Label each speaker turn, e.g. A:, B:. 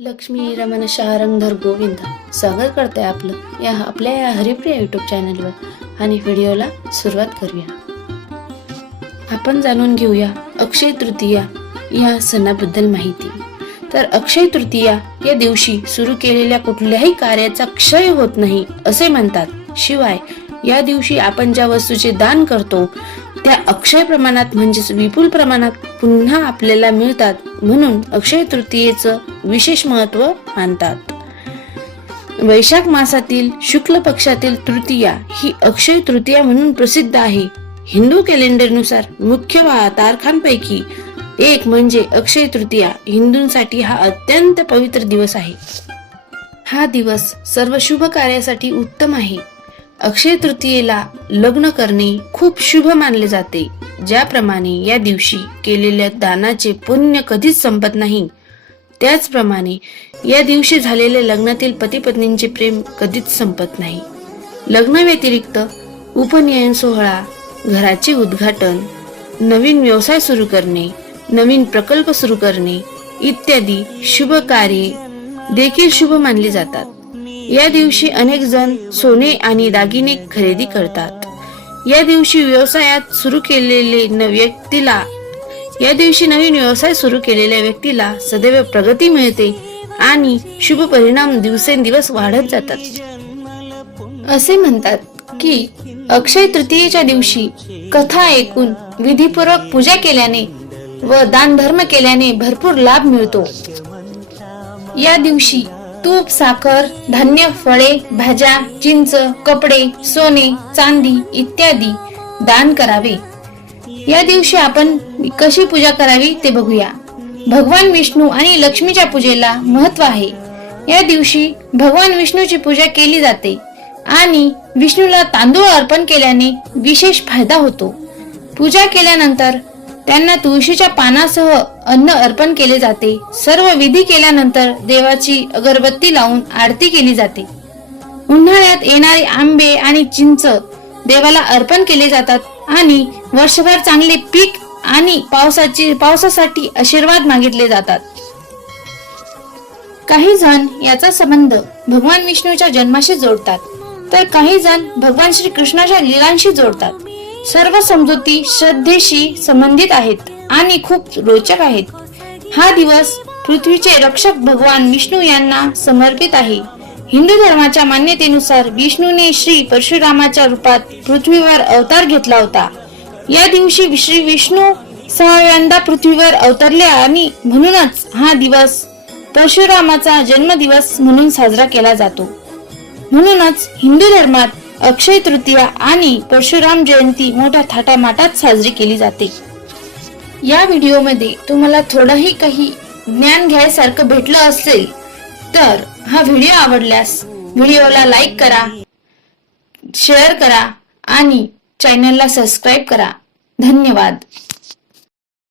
A: लक्ष्मी रमण शहारंगधर गोविंद. स्वागत करते आपलं. या आपल्या या हरिप्रिया यूट्यूब चॅनलवर आणि व्हिडिओला सुरुवात करूया. आपण जाणून घेऊया अक्षय तृतीया या सणाबद्दल माहिती. तर अक्षय तृतीया या दिवशी सुरू केलेल्या कुठल्याही कार्याचा क्षय होत नाही असे म्हणतात. शिवाय या दिवशी आपण ज्या वस्तूचे दान करतो त्या अक्षय प्रमाणात म्हणजेच विपुल प्रमाणात पुन्हा आपल्याला मिळतात म्हणून अक्षय तृतीयेचं विशेष महत्त्व मानतात. वैशाख मासातील शुक्ल पक्षातील तृतीया ही अक्षय तृतीया म्हणून प्रसिद्ध आहे. हिंदू कॅलेंडरनुसार मुख्य वा तारखांपैकी एक म्हणजे अक्षय तृतीया. हिंदूंसाठी हा अत्यंत पवित्र दिवस आहे. हा दिवस सर्व शुभ कार्यासाठी उत्तम आहे. अक्षय तृतीयेला लग्न करणे खूप शुभ मानले जाते. ज्याप्रमाणे या दिवशी केलेल्या दानाचे पुण्य कधीच संपत नाही. त्याचप्रमाणे या दिवशी झालेल्या लग्नातील पती पत्नींचे प्रेम कधीच संपत नाही. लग्न व्यतिरिक्त उपनयन सोहळा घराचे उद्घाटन नवीन व्यवसाय सुरू करणे नवीन प्रकल्प सुरू करणे इत्यादी शुभ कार्ये देखील शुभ मानली जातात. या दिवशी अनेक जण सोने आणि दागिने खरेदी करतात. या दिवशी व्यवसायात सुरू केलेले व्यक्तीला या दिवशी नवीन व्यवसाय सुरू केलेल्या व्यक्तीला सदैव प्रगती मिळते आणि शुभ परिणाम दिवसेंदिवस वाढत जातात. असे म्हणतात की अक्षय तृतीयेच्या दिवशी कथा ऐकून विधीपूर्वक पूजा केल्याने व दानधर्म केल्याने भरपूर लाभ मिळतो. या दिवशी तूप साखर धान्य फळे भाज्या चिंच कपडे सोने चांदी इत्यादी दान करावे. या दिवशी आपण कशी पूजा करावी ते बघूया. भगवान विष्णू आणि लक्ष्मीच्या पूजेला महत्त्व आहे. या दिवशी भगवान विष्णूची पूजा केली जाते आणि विष्णूला तांदूळ अर्पण केल्याने विशेष फायदा होतो. पूजा केल्यानंतर त्यांना तुळशीच्या पानासह अन्न अर्पण केले जाते. सर्व विधी केल्यानंतर देवाची अगरबत्ती लावून आरती केली जाते. उन्हाळ्यात येणारे आंबे आणि चिंच देवाला अर्पण केले जातात आणि वर्षभर चांगले पीक आणि पावसाची पावसासाठी आशीर्वाद मागितले जातात. काही जण याचा संबंध भगवान विष्णूच्या जन्माशी जोडतात तर काही जण भगवान श्री कृष्णाच्या लीलांशी जोडतात. सर्व समजुती श्रद्धेशी संबंधित आहेत आणि खूप रोचक आहेत. हा दिवस पृथ्वीचे रक्षक भगवान विष्णू यांना समर्पित आहे. हिंदू धर्माच्या मान्यतेनुसार विष्णूने श्री परशुरामाच्या रूपात पृथ्वीवर अवतार घेतला होता. या दिवशी श्री विष्णू सहाव्यांदा पृथ्वीवर अवतरले आणि म्हणूनच हा दिवस परशुरामाचा जन्मदिवस म्हणून साजरा केला जातो. म्हणूनच हिंदू धर्मात अक्षय तृतीया आणि परशुराम जयंती मोठ्या थाटामाटात साजरी केली जाते. या व्हिडिओमध्ये तुम्हाला थोडंही काही ज्ञान घ्यायसारखं भेटलं असेल तर हा व्हिडिओ आवडल्यास व्हिडिओला लाईक करा शेअर करा आणि चॅनलला सबस्क्राईब करा. धन्यवाद.